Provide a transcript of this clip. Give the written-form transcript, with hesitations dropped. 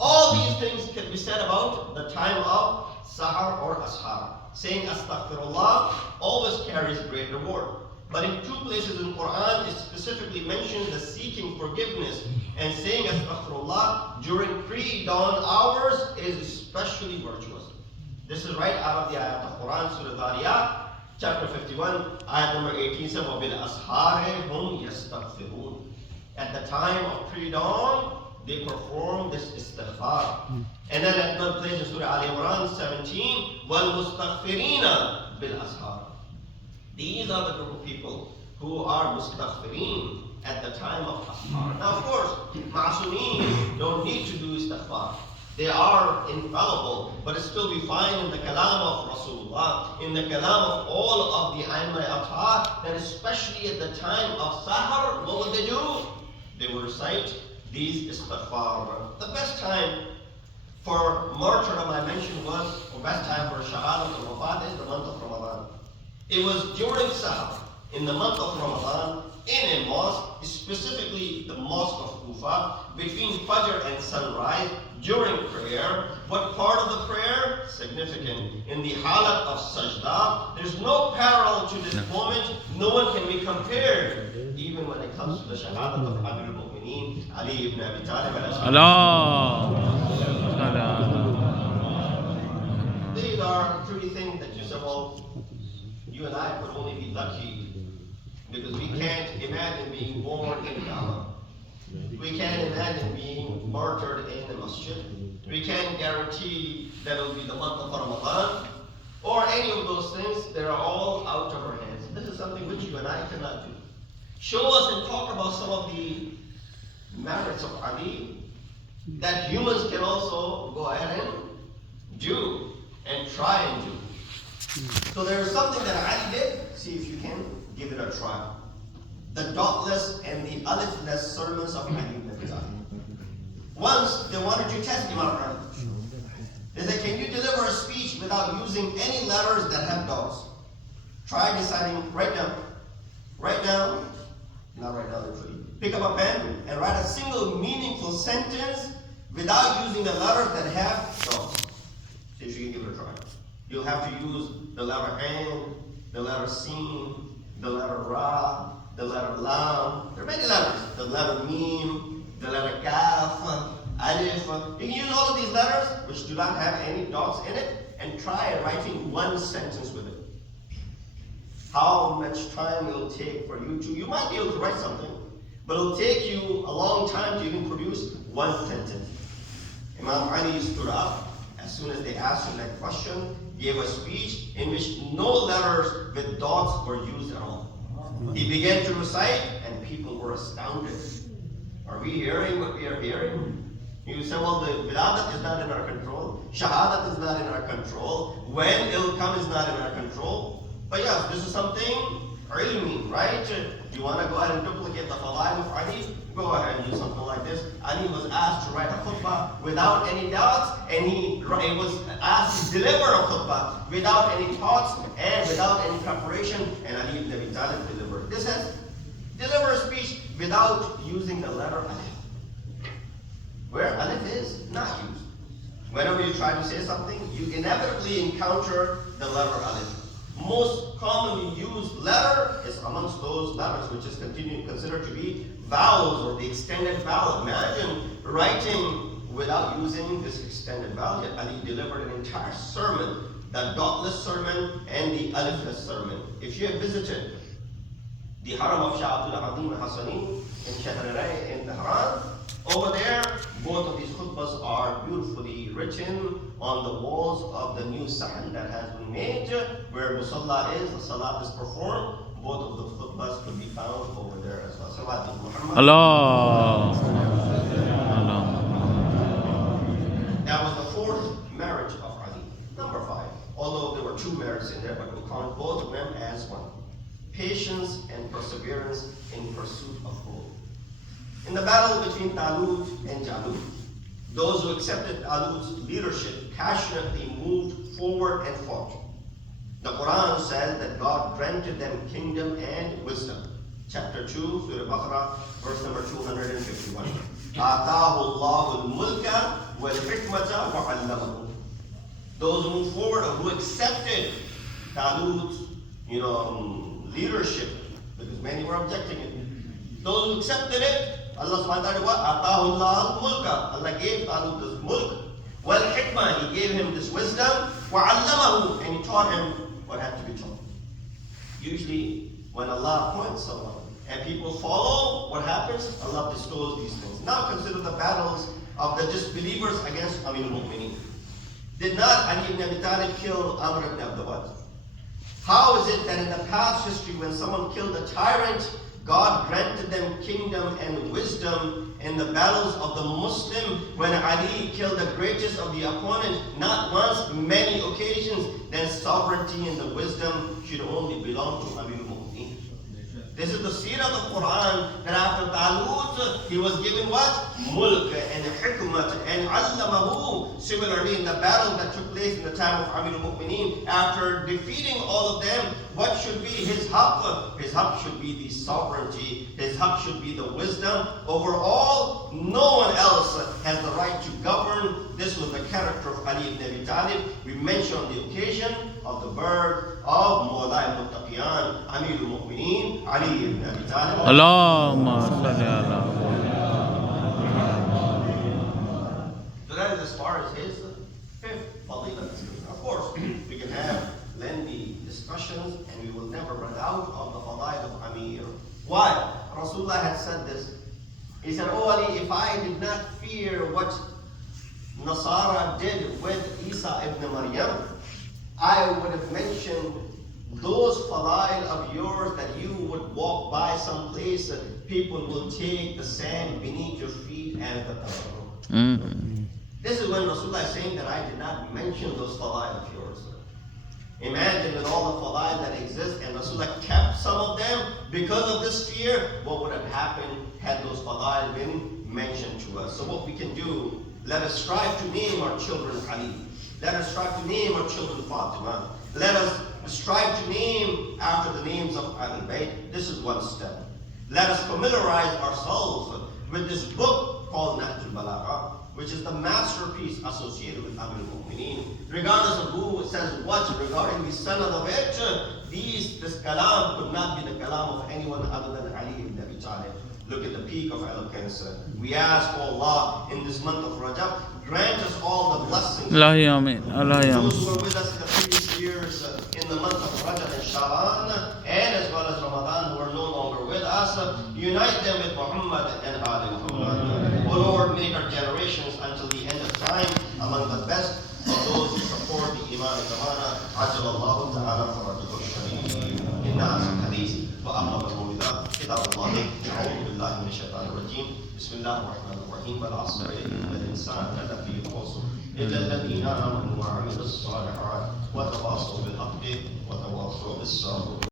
All these things can be said about the time of sahar or ashar. Saying astaghfirullah always carries great reward. But in two places in Quran, it specifically mentions the seeking forgiveness, and saying astaghfirullah during pre-dawn hours is especially virtuous. This is right out of the ayat of Quran, Surah Dhariyat, chapter 51, ayat number 18 says, وَبِالْأَسْحَارِ هُمْ يَسْتَغْفِرُونَ. At the time of pre-dawn, they perform this istighfar. And then at another place in Surah Al-Imran 17, وَالْمُسْتَغْفِرِينَ بِالْأَسْحَارِ. These are the group of people who are mustaghfireen at the time of ashar. Now of course, ma'asumeen don't need to do istighfar. They are infallible, but it still we find in the kalam of Rasulullah, in the kalam of all of the Aimma Athar, that especially at the time of sahar, what would they do? They would recite these istighfar. The best time for martyrdom I mentioned was, or best time for shahadat al-wafat is the month of Ramadan. It was during sahar, in the month of Ramadan, in a mosque, specifically the mosque of Kufa, between Fajr and sunrise, during prayer. What part of the prayer? Significant. In the halat of sajda, there's no parallel to this moment. No one can be compared, even when it comes to the shahadat of Amir al-Mu'mineen, Ali ibn Abi Talib. These are three things that you say, well, you and I could only be lucky because we can't imagine being born in Ghana. We can't imagine being martyred in the masjid. We can't guarantee that it will be the month of Ramadan or any of those things. They're all out of our hands. This is something which you and I cannot do. Show us and talk about some of the merits of Ali that humans can also go ahead and do and try and do. So there's something that Ali did. See if you can give it a try. The dotless and the alifless sermons of Ali ibn Abi Talib. Once they wanted to test Imam Ali. They said, can you deliver a speech without using any letters that have dots? Try deciding right now. Right now, not right now literally. Pick up a pen and write a single meaningful sentence without using the letters that have dots. See if you can give it a try. You'll have to use the letter N, the letter Sin, the letter Ra, the letter Lam. There are many letters. The letter Mim, the letter Kaf, Alif. You can use all of these letters, which do not have any dots in it, and try writing one sentence with it. How much time it will take for you to, you might be able to write something, but it will take you a long time to even produce one sentence. Imam Ali stood up as soon as they asked him that question, gave a speech in which no letters with dots were used at all. He began to recite and people were astounded. Are we hearing what we are hearing? You say, well, the biladat is not in our control. Shahadat is not in our control. When it'll come is not in our control. But yes, this is something ilmi, right? You want to go ahead and duplicate the fadail of Ali? Go ahead and do something like this. Ali was asked to write a khutbah without any doubts, and he was asked to deliver a khutbah without any thoughts and without any preparation, and Ali ibn Abi Talib delivered. This says, deliver a speech without using the letter alif. Where alif is not used. Whenever you try to say something, you inevitably encounter the letter alif. Most commonly used letter is amongst those letters which is considered to be vowels or the extended vowel. Imagine writing without using this extended vowel. Yet Ali delivered an entire sermon, the dotless sermon and the alifless sermon. If you have visited the Haram of Shah Abdul Hadim Hassani in Shahrarai in Tehran, over there, both of these khutbas are beautifully written on the walls of the new sahan that has been made, where Musalla is, the salat is performed. Both of the khutbas could be found over there as well. Salawat Muhammad. Allah. That was the fourth marriage of Ali. Number 5. Although there were 2 marriages in there, but we'll count both of them as one. Patience and perseverance in pursuit of gold. In the battle between Talut and Jalut, those who accepted Talut's leadership passionately moved forward and fought. The Quran says that God granted them kingdom and wisdom. Chapter 2, Surah Baqarah, verse number 251. آتاه الله الملك والحكمة وعلمه. Those who moved forward or who accepted Talut's, leadership, because many were objecting it. Those who accepted it, Allah subhanahu wa ta'ala, what? Ataahu Allah al-mulka. Allah gave Talut this mulk. Wal hikmah, He gave him this wisdom. Wa allamahu, and He taught him what had to be taught. Usually, when Allah appoints someone and people follow, what happens? Allah bestows these things. Now consider the battles of the disbelievers against Amir al-Mu'mineen. Did not Ali ibn Abi Talib kill Amr ibn Abdawad? How is it that in the past history, when someone killed a tyrant, God granted them kingdom and wisdom in the battles of the Muslim? When Ali killed the greatest of the opponent, not once, many occasions, then sovereignty and the wisdom should only belong to Amir al-Mu'mineen. This is the seerah of the Quran, that after Talut, he was given what? Mulk and hikmat and allamahu. Similarly, in the battle that took place in the time of Amir al-Mu'mineen, after defeating all of them, what should be his haqq? His haqq should be the sovereignty. His haqq should be the wisdom. Over all, no one else has the right to govern. This was the character of Ali ibn Abi Talib. We mentioned on the occasion of the birth of Mola Ali, Amir al-Mu'mineen, Ali ibn Abi Talib. Allahumma salli ala. So that is as far as his fifth fadilat. Of course, we can have lengthy discussions and we will never run out of the fadail of Amir. Why? Rasulullah had said this. He said, "Oh Ali, if I did not fear what Nasara did with Isa ibn Maryam, I would have mentioned those fadail of yours that you would walk by some place and people will take the sand beneath your feet as the tabarruk." This is when Rasulullah is saying that I did not mention those fadail of yours. Imagine with all the fadail that exist and Rasulullah kept some of them because of this fear, what would have happened had those fadail been mentioned to us? So what we can do, let us strive to name our children Ali. Let us strive to name our children Fatima. Let us strive to name after the names of Ahl-e-Bait. This is one step. Let us familiarize ourselves with this book called Nahjul Balagha, which is the masterpiece associated with Amir al-Mu'mineen. Regardless of who says what regarding the sanad of it, this kalam could not be the kalam of anyone other than Ali ibn Abi Talib. Look at the peak of eloquence. We ask, oh Allah, in this month of Rajab, grant us all the blessings. Allahi Ameen. Allahi Ameen. Those who were with us in the previous years in the month of Rajab and Shaban, and as well as Ramadan, who are no longer with us, unite them with Muhammad and Ali Muhammad. O Lord, make our generations until the end of time among the best of those who support the Iman and Zamana. Ajal Allah Ta'ala Farajul Sharif. Inna Asal Hadith. وأقرب المولدات كتاب الله. أعوذ بالله من الشيطان الرجيم. بسم الله الرحمن الرحيم. والعصر إن الإنسان لفي خسر إلا الذين آمنوا وعملوا الصالحات وتواصوا بالحق وتواصوا بالصبر.